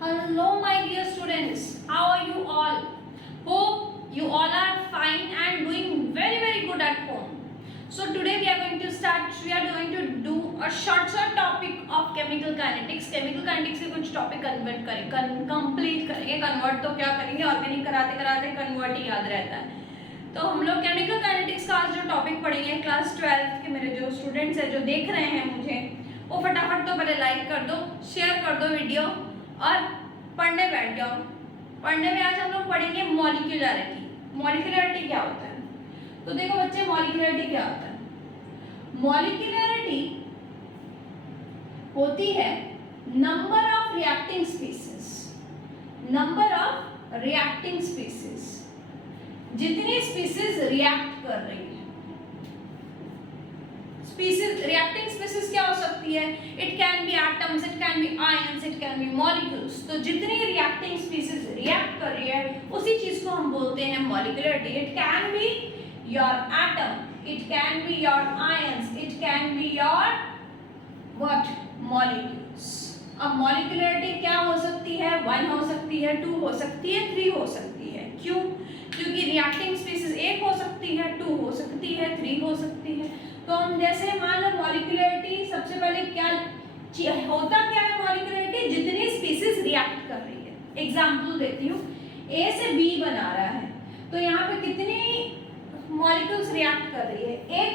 Hello my dear students, how are you all? Hope you all are fine and doing very good at home. So today we are going to do a short topic of chemical kinetics. Chemical kinetics से कुछ topic complete करेंगे. Convert तो क्या करेंगे, organic कराते convert ही याद रहता है. तो हम लोग केमिकल काइनेटिक्स का आज जो टॉपिक पढ़ेंगे क्लास 12 के मेरे जो स्टूडेंट्स हैं जो देख रहे हैं मुझे, वो फटाफट तो पहले लाइक कर दो, शेयर कर दो वीडियो और पढ़ने बैठ जाओ. पढ़ने में आज हम लोग पढ़ेंगे मॉलिक्यूलरिटी. मॉलिक्यूलरिटी क्या होता है? तो देखो बच्चे, मॉलिक्यूलरिटी क्या होता है? मॉलिक्यूलरिटी होती है number of reacting species. Number of reacting species, जितनी स्पीसीज रिएक्ट कर रही है. स्पीसीज, रिएक्टिंग स्पीसीज क्या हो सकती है? It can be atoms, it can be ions, it can be molecules. तो जितनी रिएक्टिंग स्पीसीज रिएक्ट कर रही है उसी चीज को हम बोलते हैं molecularity. It can be your atom, it can be your ions, it can be your what, molecules. अब मॉलिक्यूलरिटी क्या हो सकती है? 1 हो सकती है, 2 हो सकती है, 3 हो सकती है. क्यों? क्योंकि रिएक्टिंग स्पीसीज 1 हो सकती है, 2 हो सकती है, 3 हो सकती है. तो हम जैसे मान लो मॉलिक्यूलरिटी, सबसे पहले क्या होता क्या है मॉलिक्यूलरिटी? जितनी स्पीसीज रिएक्ट कर रही है. एग्जांपल देती हूँ, ए से बी बना रहा है तो यहाँ पे कितनी मॉलिक्यूल्स रिएक्ट कर रही है? 1.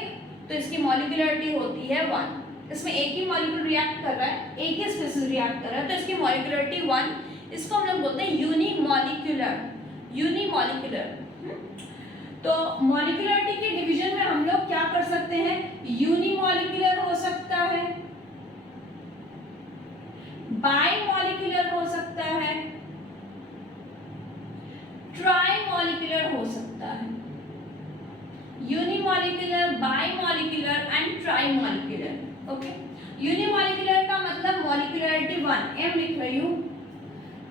तो इसकी मॉलिक्यूलरिटी होती है 1. इसमें एक ही मॉलिक्यूल रिएक्ट कर रहा है, एक ही स्पीसीज रिएक्ट कर रहा है, तो इसकी मॉलिक्यूलरिटी 1. इसको हम लोग बोलते हैं यूनिमॉलिक्यूलर. यूनिमॉलिक्यूलर. तो मॉलिक्यूलरिटी के डिवीजन में हम लोग क्या कर सकते हैं? यूनिमॉलिक्यूलर हो सकता है, बाइमॉलिक्यूलर हो सकता है, ट्राइमॉलिक्यूलर हो सकता है. Unimolecular, bimolecular and trimolecular. Okay. Unimolecular का मतलब मॉलिक्यूलरिटी 1, एम लिख रही हूँ.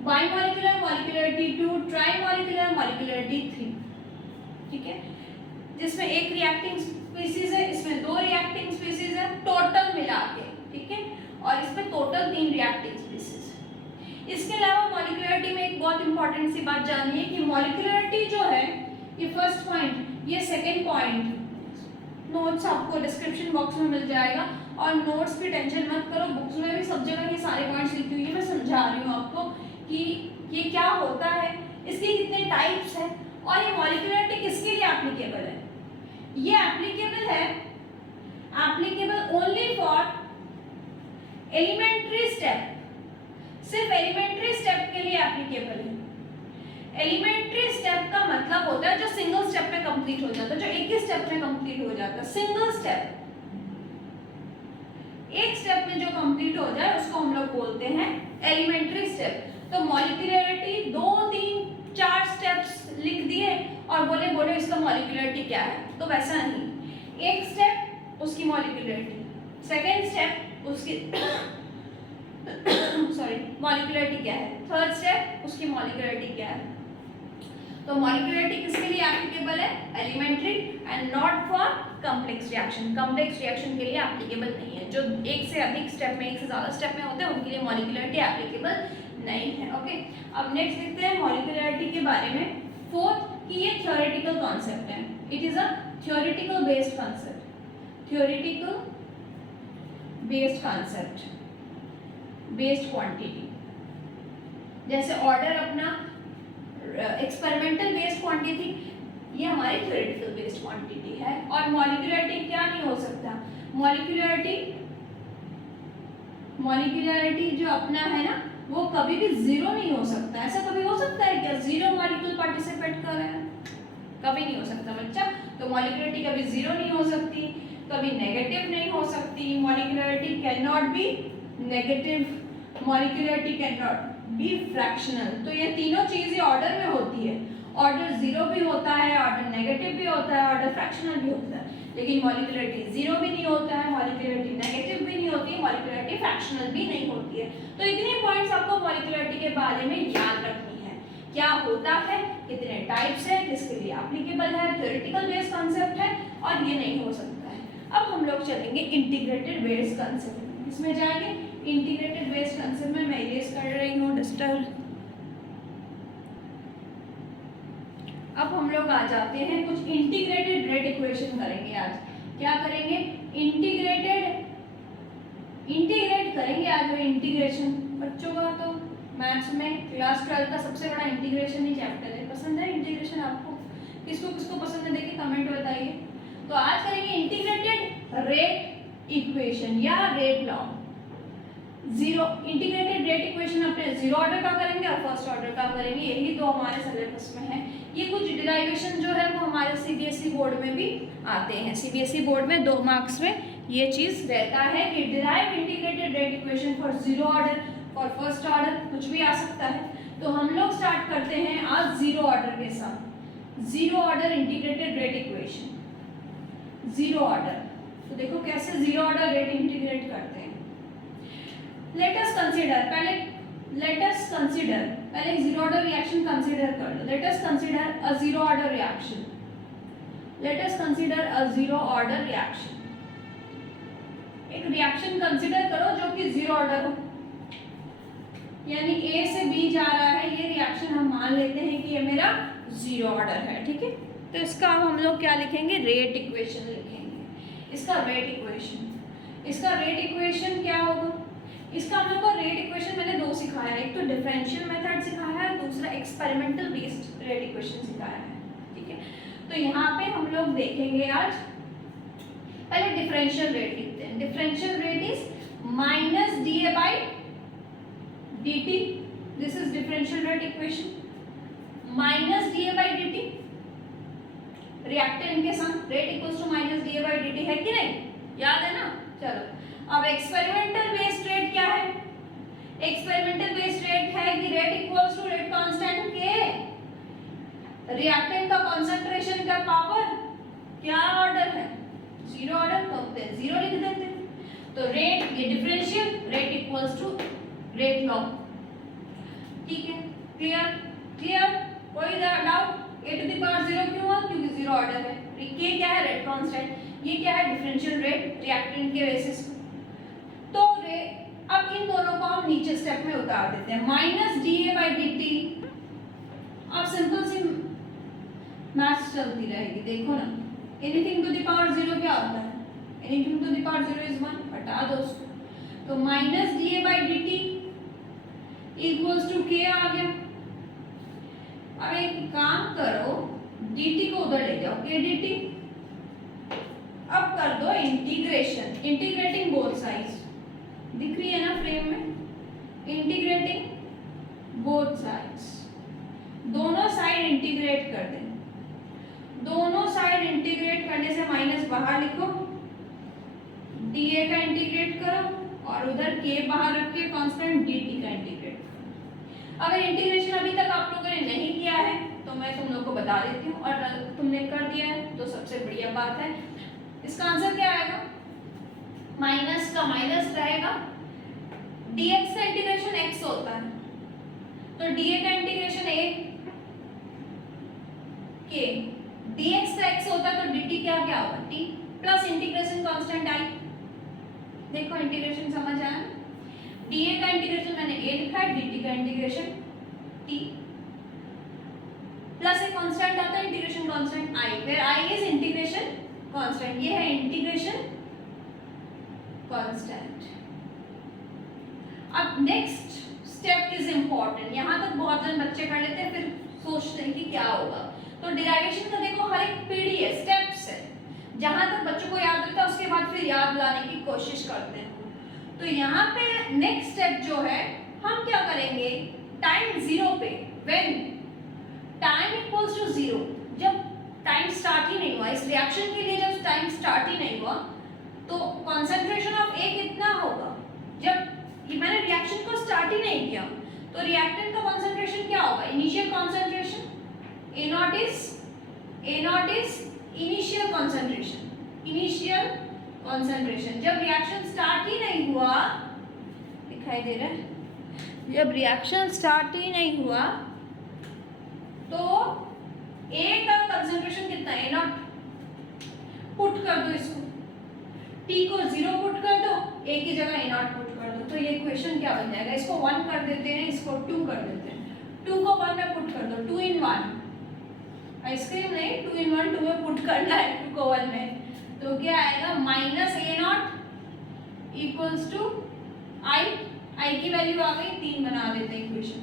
Bimolecular molecularity 2, trimolecular molecularity 3. ठीक है, जिसमें एक रिएक्टिंग स्पीसीज है, इसमें 2 रिएक्टिंग स्पीसीज है टोटल मिला के. ठीक है, और इसमें टोटल 3 रिएक्टिंग स्पीसीज. इसके अलावा मॉलिक्यूलरिटी में एक बहुत इंपॉर्टेंट सी बात जानिए कि मॉलिक्यूलरिटी जो है, ये फर्स्ट पॉइंट, ये सेकंड पॉइंट, नोट्स आपको डिस्क्रिप्शन बॉक्स में मिल जाएगा. और नोट्स की टेंशन मत करो, बुक्स में भी सब जगह ये सारे पॉइंट्स लिखी हुई है. मैं समझा रही हूँ आपको कि ये क्या होता है, इसके कितने टाइप्स हैं और ये मॉलिक्यूलरिटी किसके लिए एप्लीकेबल है. ये एप्लीकेबल है, applicable only for elementary step. सिर्फ एलिमेंट्री स्टेप के लिए एप्लीकेबल है. एलिमेंट्री स्टेप का मतलब होता है जो सिंगल स्टेप में कंप्लीट हो जाता है, जो एक ही स्टेप में कंप्लीट हो जाता है. सिंगल स्टेप, एक स्टेप में जो कंप्लीट हो जाए उसको हम लोग बोलते हैं एलिमेंट्री स्टेप. तो मॉलिक्यूलरिटी 2, 3, 4 स्टेप्स लिख दिए और बोले इसका मॉलिक्यूलरिटी क्या है. तो वैसा नहीं. एक स्टेप उसकी मॉलिक्यूलरिटी, सेकेंड स्टेप उसकी सॉरी मॉलिक्यूलरिटी क्या है, थर्ड स्टेप उसकी मॉलिक्यूलरिटी क्या है. तो मॉलिक्यूलरिटी किसके लिए एप्लीकेबल है? Elementary and not for complex reaction. Complex reaction के लिए एप्लीकेबल नहीं है. जो एक से अधिक स्टेप में, एक से ज्यादा स्टेप में होते हैं उनके लिए मॉलिक्यूलरिटी एप्लीकेबल नहीं है. ओके. अब नेक्स्ट देखते हैं मॉलिक्यूलरिटी के बारे में. फोर्थ, कि ये थ्योरेटिकल कॉन्सेप्ट है. It is a theoretical based concept. Theoretical based concept, based quantity. जैसे ऑर्डर अपना एक्सपेरिमेंटल बेस्ड क्वांटिटी, ये हमारी थ्योरेटिकल बेस्ड क्वांटिटी है. और मॉलिक्यूलरिटी क्या नहीं हो सकता? मॉलिक्यूलरिटी जो अपना है ना, वो कभी भी 0 नहीं हो सकता. ऐसा कभी हो सकता है क्या 0 मॉलिक्यूल पार्टिसिपेट कर रहे हैं? कभी नहीं हो सकता बच्चा. तो मॉलिक्यूलरिटी कभी 0 नहीं हो सकती, कभी नेगेटिव नहीं हो सकती. Molecularity can not be negative, molecularity can not be fractional. तो ये तीनों चीजें ऑर्डर में होती है. ऑर्डर 0 भी होता है, ऑर्डर नेगेटिव भी होता है, ऑर्डर फ्रैक्शनल भी होता है. लेकिन मॉलिक्यूलरिटी 0 भी नहीं होता है, मॉलिक्यूलरिटी नेगेटिव भी नहीं होती, मॉलिक्यूलरिटी फ्रैक्शनल भी नहीं होती है. तो इतने पॉइंट्स आपको मॉलिक्यूलरिटी के बारे में याद रखनी है. क्या होता है, कितने टाइप्स है, किसके लिए एप्लीकेबल है, थ्योरेटिकल बेस्ड कॉन्सेप्ट है और ये नहीं हो सकता है. अब हम लोग चलेंगे इंटीग्रेटेड बेस्ड कॉन्सेप्ट. इसमें जाएंगे इंटीग्रेटेड बेस्ड आंसर में मैं इरेज कर रही हूँ डस्टर। अब हम लोग आ जाते हैं कुछ इंटीग्रेटेड रेट इक्वेशन करेंगे आज। क्या करेंगे? इंटीग्रेट करेंगे आज हम इंटीग्रेशन। बच्चों का तो मैथ्स में क्लास 12 का सबसे बड़ा इंटीग्रेशन ही चैप्टर है। पसंद है इंटीग्रेशन आपको? किसको किसको पसंद है देखिए कमेंट बताइए। तो आज करेंगे इंटीग्रेटेड रेट इक्वेशन या rate law. Zero integrated rate equation अपने जीरो ऑर्डर का करेंगे और फर्स्ट ऑर्डर का करेंगे, यही दो हमारे सिलेबस में है। ये कुछ डिराइवेशन जो है वो हमारे सीबीएसई बोर्ड में भी आते हैं। सीबीएसई बोर्ड में 2 मार्क्स में ये चीज रहता है कि derive integrated rate equation for zero order, for first order, कुछ भी आ सकता है। तो हम लोग स्टार्ट करते हैं आज जीरो ऑर्डर के साथ। Zero order integrated rate equation, zero order. तो देखो कैसे जीरो ऑर्डर रेट इंटीग्रेट करते हैं। लेट अस कंसीडर, पहले जीरो ऑर्डर रिएक्शन कंसीडर कर लो। Let us consider a zero order reaction. Let us consider a zero order reaction. एक reaction consider करो जो कि जीरो ऑर्डर हो, यानी ए से बी जा रहा है। ये रिएक्शन हम मान लेते हैं कि ये मेरा जीरो ऑर्डर है, ठीक है। तो इसका अब हम लोग क्या लिखेंगे? रेट इक्वेशन लिखेंगे। इसका रेट इक्वेशन, इसका रेट इक्वेशन क्या होगा? इसका हम लोग को रेट इक्वेशन मैंने 2 सिखाया है। एक तो डिफरेंशियल मेथड सिखाया है, दूसरा एक्सपेरिमेंटल बेस्ड रेट इक्वेशन सिखाया है, ठीक है। तो यहाँ पे हम लोग देखेंगे आज, पहले डिफरेंशियल रेट लिखते हैं। Differential rate is minus DA by dt, this is differential rate equation, minus dA by dt, reactant के साथ rate equals to minus dA by dt है कि नहीं? याद है ना? चलो अब एक्सपेरिमेंटल बेस्ड रेट क्या है? एक्सपेरिमेंटल बेस्ड रेट है कि rate equals to rate constant के रिएक्टेंट का कंसंट्रेशन का पावर क्या ऑर्डर है? जीरो ऑर्डर, तो जीरो लिख देते हैं। तो रेट, ये differential rate equals to rate law, ठीक है। क्लियर? क्लियर? कोई doubt? a to the power 0 क्यों हुआ? क्योंकि जीरो ऑर्डर है। k क्या है? Rate constant. ये क्या है? डिफरेंशियल रेट रिएक्टेंट के बेसिस। तो अब इन दोनों को हम नीचे स्टेप में उतार देते हैं। Minus dA by dt। अब सिंपल सी मैथ्स चलती रहेगी, देखो ना। एनीथिंग टू द पावर 0 क्या होता है? Anything to the power 0 is 1, हटा दो उसको। तो minus dA by dt equals to k आ गया। अब एक काम करो, dt को उधर ले जाओ, k dt। अब कर दो इंटीग्रेशन, इंटीग्रेटिंग बोथ साइड्स। दिख रही है ना फ्रेम में? इंटीग्रेटिंग बोथ साइड्स, दोनों साइड इंटीग्रेट कर दें। दोनों साइड इंटीग्रेट करने से माइनस बाहर लिखो, dA का इंटीग्रेट करो और उधर k बाहर रख के कांस्टेंट dt का इंटीग्रेट। अगर इंटीग्रेशन अभी तक आप लोगों ने नहीं किया है तो मैं तुम लोग को बता देती हूँ, और अगर तुमने कर दिया है तो सबसे बढ़िया बात है। इसका आंसर क्या आएगा? माइनस का माइनस रहेगा, dx का इंटीग्रेशन x होता है, तो dA का इंटीग्रेशन a, k, dx का x होता है तो dt क्या क्या होगा? t plus integration constant i। देखो इंटीग्रेशन समझ आया? dA का इंटीग्रेशन मैंने a लिखा है, dt का इंटीग्रेशन t, प्लस एक कांस्टेंट आता है integration constant i, where i is integration constant. ये है इंटीग्रेशन कांस्टेंट। अब नेक्स्ट स्टेप इज इंपॉर्टेंट। यहाँ तक बहुत जन बच्चे कर लेते हैं, फिर सोचते हैं कि क्या होगा। तो डिराइवेशन का देखो हर एक पीढ़ी है, स्टेप्स है। जहां तक बच्चों को याद रहता है उसके बाद फिर याद लाने की कोशिश करते हैं। तो यहाँ पे नेक्स्ट स्टेप जो है, हम क्या करेंगे? टाइम 0 पे, व्हेन टाइम इक्वल्स टू 0, जब टाइम स्टार्ट ही नहीं हुआ इस रिएक्शन के लिए, जब टाइम स्टार्ट ही नहीं हुआ तो कंसंट्रेशन ऑफ A कितना होगा? जब ये मैंने रिएक्शन को स्टार्ट ही नहीं किया तो रिएक्टेंट का कंसंट्रेशन क्या होगा? Initial concentration A not is initial concentration, initial concentration. जब रिएक्शन स्टार्ट ही नहीं हुआ, दिखाई दे रहा है? जब रिएक्शन स्टार्ट ही नहीं हुआ तो A का कंसंट्रेशन कितना है? A not. पुट कर दो इसको, T को 0 पुट कर दो, A की जगह A नॉट पुट कर दो। दो तो ये इक्वेशन क्या बन जाएगा, इसको 1 कर देते हैं, इसको 2 कर देते हैं, 2 को 1 में पुट कर दो, 2 in 1, आइसक्रीम नहीं 2 in 1, 2 में पुट करना है 2 को 1 में, तो क्या आएगा minus A naught equals to I की वैल्यू आ गई 3 बना देते हैं इक्वेशन।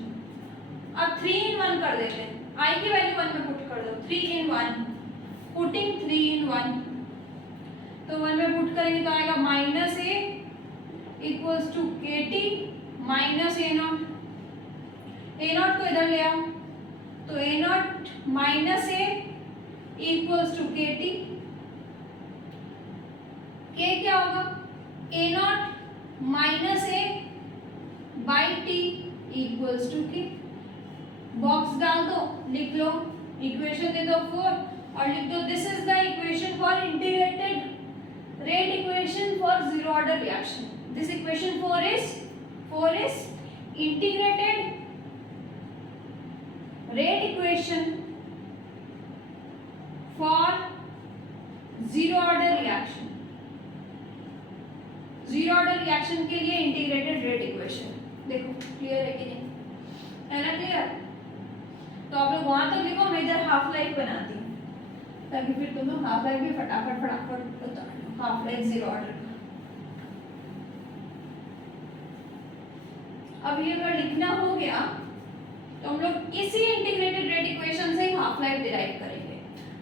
अब 3 in 1 कर देते हैं, आई की वैल्यू 1 में पुट कर दो, 3 in 1, पुटिंग 3 in 1, तो 1 में पुट करेंगे तो आएगा minus A equals to K T minus A naught, A naught को इधर ले आओ तो A naught minus A equals to K T, K क्या होगा A naught minus A by T equals to K, box डाल दो, लिख लो, इक्वेशन दे दो 4 और लिख दो this is the equation for integrated rate equation for zero order reaction. This equation 4 is integrated rate equation for zero order reaction, zero order reaction के लिए integrated rate equation. देखो क्लियर है कि नहीं, है ना क्लियर? तो आप लोग वहां तक लिखो, मैं इधर हाफ लाइफ बनाती हूँ ताकि फिर तुम लोग हाफ लाइफ भी फटाफट बता लो, हाफ लाइफ जीरो ऑर्डर का। अब ये अगर लिखना हो गया तो हम लोग इसी इंटीग्रेटेड रेट इक्वेशन से ही हाफ लाइफ डिराइव करेंगे।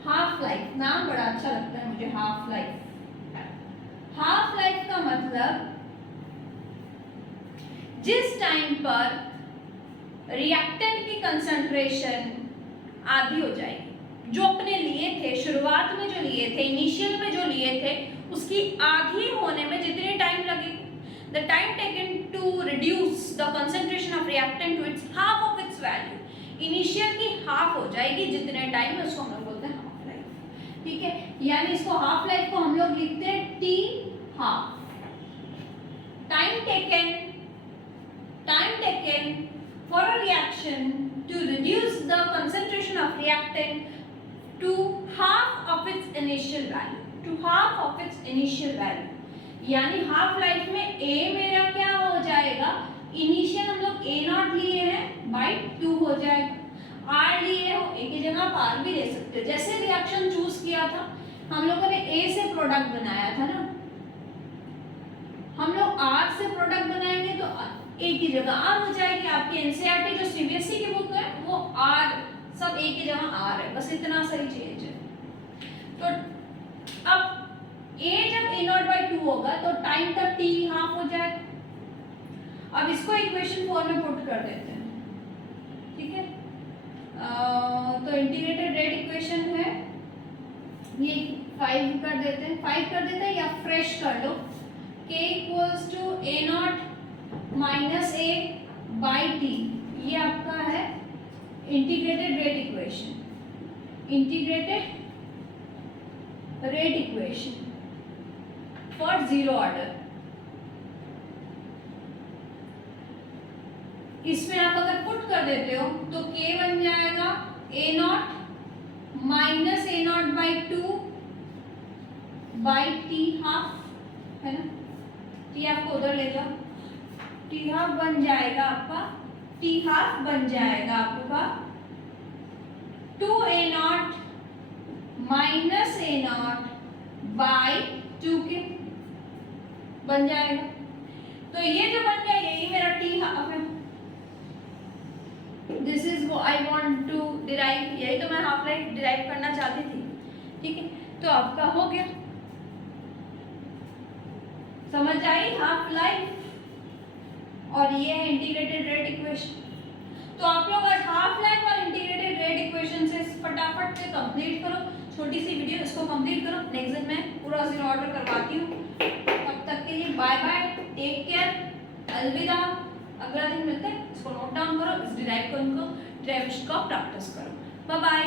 हाफ लाइफ नाम बड़ा अच्छा लगता है मुझे, हाफ लाइफ। हाफ लाइफ का मतलब जिस टाइम पर रिएक्टेंट की कंसंट्रेशन आधी हो जाएगी, जो अपने लिए थे शुरुआत में जो लिए थे, इनिशियल में जो लिए थे, उसकी आधी होने में जितनी टाइम लगेगी, the time taken to reduce the concentration of reactant to its half of its value, initial की हाफ हो जाएगी जितने टाइम में, उसको हम लोग बोलते हैं हाफ लाइफ। ठीक है, यानी इसको हाफ लाइफ को हम लोग लिखते हैं T half. Time taken for a reaction to reduce the concentration of reactant to half of its initial value, यानी हाफ लाइफ में A मेरा क्या हो जाएगा, इनिशियल हम लोग A नॉट लिए हैं बाई 2 हो जाएगा, R लिए हो A की जगह आप R भी ले सकते हो। जैसे रिएक्शन चूज किया था हम लोगों ने A से प्रोडक्ट बनाया था ना, हम लोग R से प्रोडक्ट बनाएंगे तो A की जगह R हो जाएगी। आपकी एनसीईआरटी जो सीबीएसई की बुक है वो R सब A की जगह R है, बस इतना सा ही चेंज है। तो अब A जब A नॉट बाई 2 होगा तो टाइम तक T हाफ हो जाएगा। अब इसको इक्वेशन 4 में पुट कर देते हैं, ठीक है। तो इंटीग्रेटेड रेट इक्वेशन है ये 5 कर देते हैं, 5 कर देते हैं या फ्रेश कर लो, K equals to A not minus A by T, ये आपका है integrated rate equation for zero order. इसमें आप अगर पुट कर देते हो तो K बन जाएगा A not minus A not by 2 by T half, है ना। टी आपको उधर ले जाओ, टी हाफ बन जाएगा आपका, टी हाफ बन जाएगा आपका 2A not minus A not by 2 के बन जाएगा। तो ये जो बन गया यही मेरा टी हाफ है। This is I want to derive, यही तो मैं हाफ लाइफ डिराइव करना चाहती थी, ठीक है। तो आपका हो गया, समझ आई हाफ लाइफ, और ये है इंटीग्रेटेड रेट इक्वेशन। तो आप लोग आज हाफ लाइफ और इंटीग्रेटेड रेट इक्वेशन से फटाफट से कंप्लीट करो, छोटी सी वीडियो, इसको कंप्लीट करो। नेक्स्ट दिन मैं पूरा जीरो ऑर्डर करवाती हूँ। तब तक के लिए बाय बाय, टेक केयर, अलविदा। अगला दिन मिलते हैं, इसको नोट डाउन करो, इस डिराइव को प्रैक्टिस करो। Bye bye.